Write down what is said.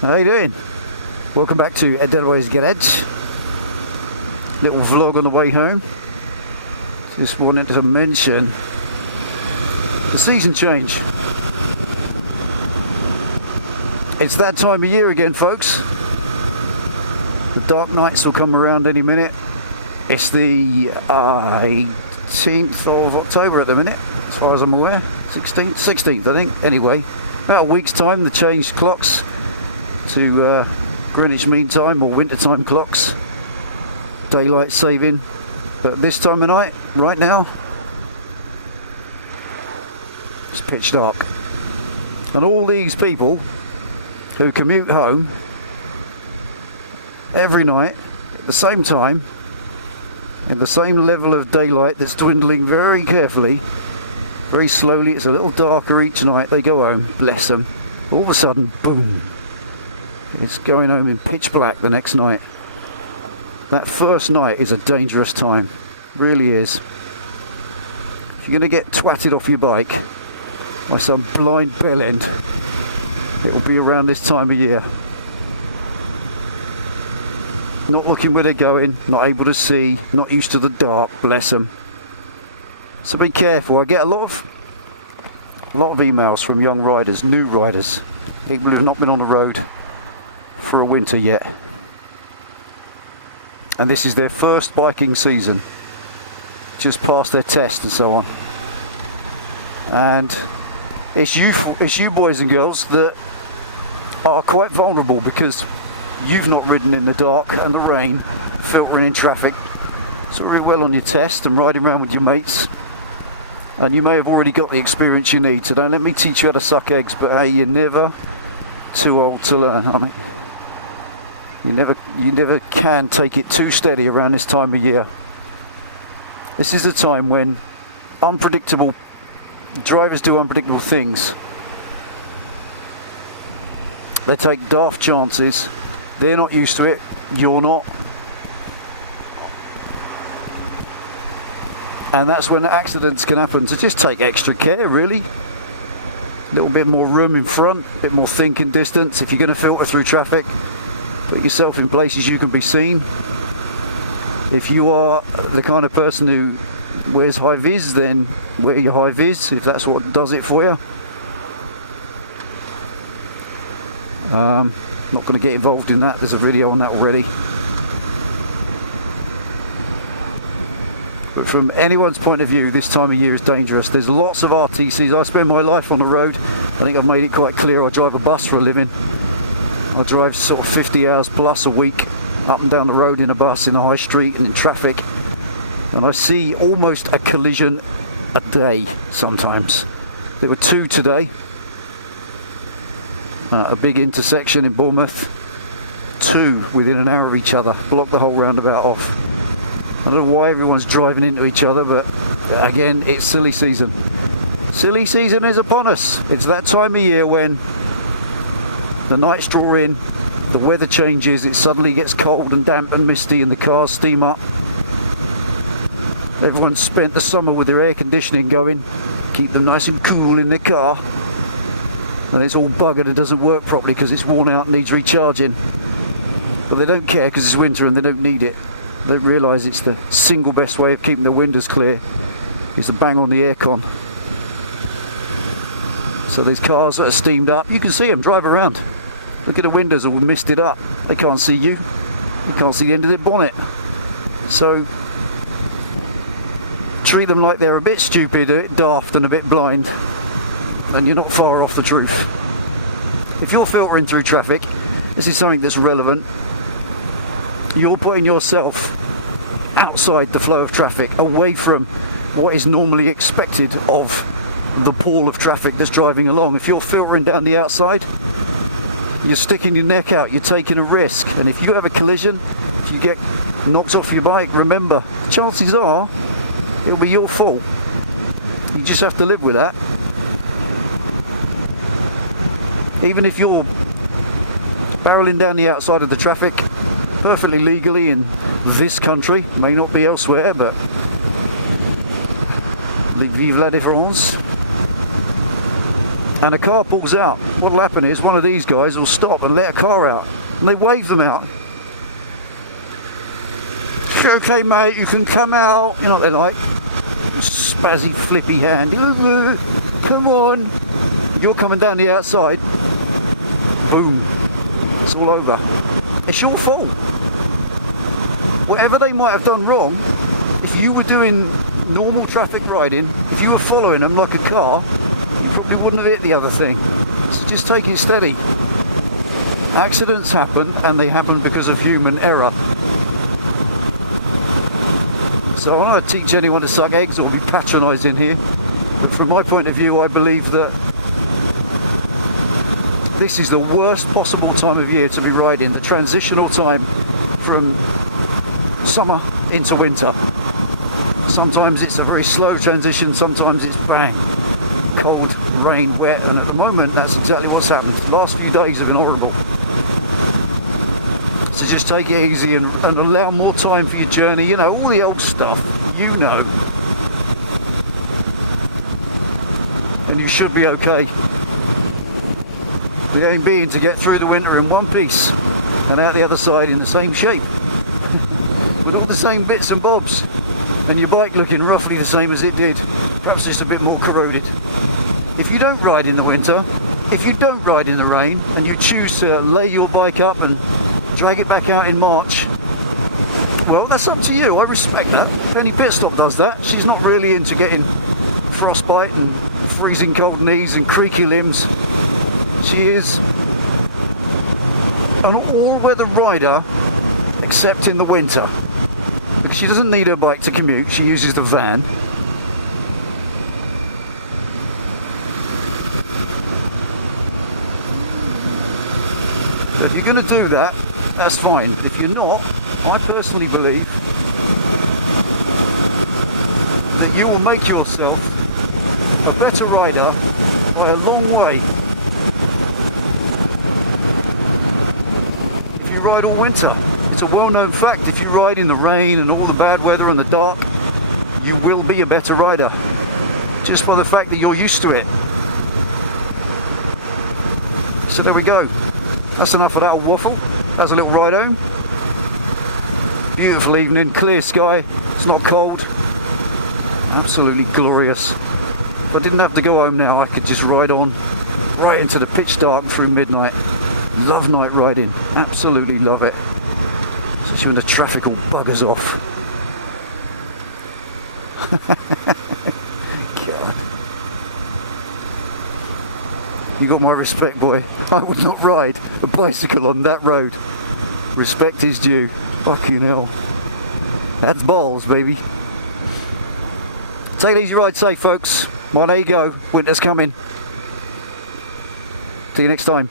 How you doing? Welcome back to Delboy's Garage. Little vlog on the way home. Just wanted to mention the season change. It's that time of year again, folks. The dark nights will come around any minute. It's the 18th of October at the minute, as far as I'm aware. 16th I think. Anyway, about a week's time they change clocks to Greenwich Mean Time or wintertime clocks, daylight saving. But this time of night, right now, it's pitch dark. And all these people who commute home every night at the same time, in the same level of daylight that's dwindling very carefully, very slowly, it's a little darker each night, they go home, bless them. All of a sudden, boom, it's going home in pitch black the next night. That first night is a dangerous time, really is. If you're going to get twatted off your bike by some blind bellend, it will be around this time of year. Not looking where they're going, not able to see, not used to the dark, bless them. So be careful. I get a lot of emails from young riders, new riders, people who've not been on the road for a winter yet. And this is their first biking season, just past their test and so on. And it's you boys and girls that are quite vulnerable because you've not ridden in the dark and the rain, filtering in traffic, so very well on your test and riding around with your mates. And you may have already got the experience you need, so don't let me teach you how to suck eggs, but hey, you're never too old to learn. I mean, you never can take it too steady around this time of year. This is a time when drivers do unpredictable things. They take daft chances. They're not used to it, you're not. And that's when accidents can happen, so just take extra care, really. A little bit more room in front, a bit more thinking distance. If you're going to filter through traffic, put yourself in places you can be seen. If you are the kind of person who wears high vis, then wear your high vis, if that's what does it for you. Not going to get involved in that, there's a video on that already. But from anyone's point of view, this time of year is dangerous. There's lots of RTCs. I spend my life on the road. I think I've made it quite clear I drive a bus for a living. I drive sort of 50 hours plus a week up and down the road in a bus, in a high street and in traffic. And I see almost a collision a day sometimes. There were 2 today. A big intersection in Bournemouth. 2 within an hour of each other. Blocked the whole roundabout off. I don't know why everyone's driving into each other, but again, it's silly season. Silly season is upon us. It's that time of year when the nights draw in, the weather changes, it suddenly gets cold and damp and misty and the cars steam up. Everyone's spent the summer with their air conditioning going, keep them nice and cool in their car. And it's all buggered, it doesn't work properly because it's worn out and needs recharging. But they don't care because it's winter and they don't need it. They don't realise it's the single best way of keeping the windows clear is to bang on the aircon. So these cars that are steamed up, you can see them drive around. Look at the windows all misted up. They can't see you. You can't see the end of their bonnet. So treat them like they're a bit stupid, a bit daft and a bit blind, and you're not far off the truth. If you're filtering through traffic, this is something that's relevant. You're putting yourself outside the flow of traffic, away from what is normally expected of the pool of traffic that's driving along. If you're filtering down the outside, you're sticking your neck out, you're taking a risk. And if you have a collision, if you get knocked off your bike, remember, chances are it'll be your fault. You just have to live with that. Even if you're barreling down the outside of the traffic perfectly legally in this country, may not be elsewhere, but vive la différence. and a car pulls out, what'll happen is one of these guys will stop and let a car out, and they wave them out. Okay mate, you can come out. You know what they're like, spazzy flippy hand, come on. You're coming down the outside, boom, it's all over. It's your fault. Whatever they might have done wrong, if you were doing normal traffic riding, if you were following them like a car, you probably wouldn't have hit the other thing. So just take it steady. Accidents happen, and they happen because of human error. So I'm not going to teach anyone to suck eggs or be patronising here, but from my point of view, I believe that this is the worst possible time of year to be riding, the transitional time from summer into winter. Sometimes it's a very slow transition, sometimes it's bang, cold, rain, wet, and at the moment that's exactly what's happened. The last few days have been horrible. So just take it easy and allow more time for your journey, you know, all the old stuff, you know. And you should be okay. The aim being to get through the winter in one piece and out the other side in the same shape. With all the same bits and bobs. And your bike looking roughly the same as it did, perhaps just a bit more corroded. If you don't ride in the winter, if you don't ride in the rain, and you choose to lay your bike up and drag it back out in March, well, that's up to you. I respect that. Penny Pitstop does that. She's not really into getting frostbite and freezing cold knees and creaky limbs. She is an all-weather rider, except in the winter, because she doesn't need her bike to commute. She uses the van. So if you're going to do that, that's fine. But if you're not, I personally believe that you will make yourself a better rider by a long way if you ride all winter. It's a well-known fact. If you ride in the rain and all the bad weather and the dark, you will be a better rider, just by the fact that you're used to it. So there we go. That's enough of that old waffle. That's a little ride home. Beautiful evening, clear sky, it's not cold. Absolutely glorious. If I didn't have to go home now, I could just ride on right into the pitch dark through midnight. Love night riding, absolutely love it. Especially when the traffic all buggers off. God. You got my respect, boy. I would not ride a bicycle on that road. Respect is due. Fucking hell. That's balls, baby. Take it easy, ride safe, folks. Well, there you go. Winter's coming. See you next time.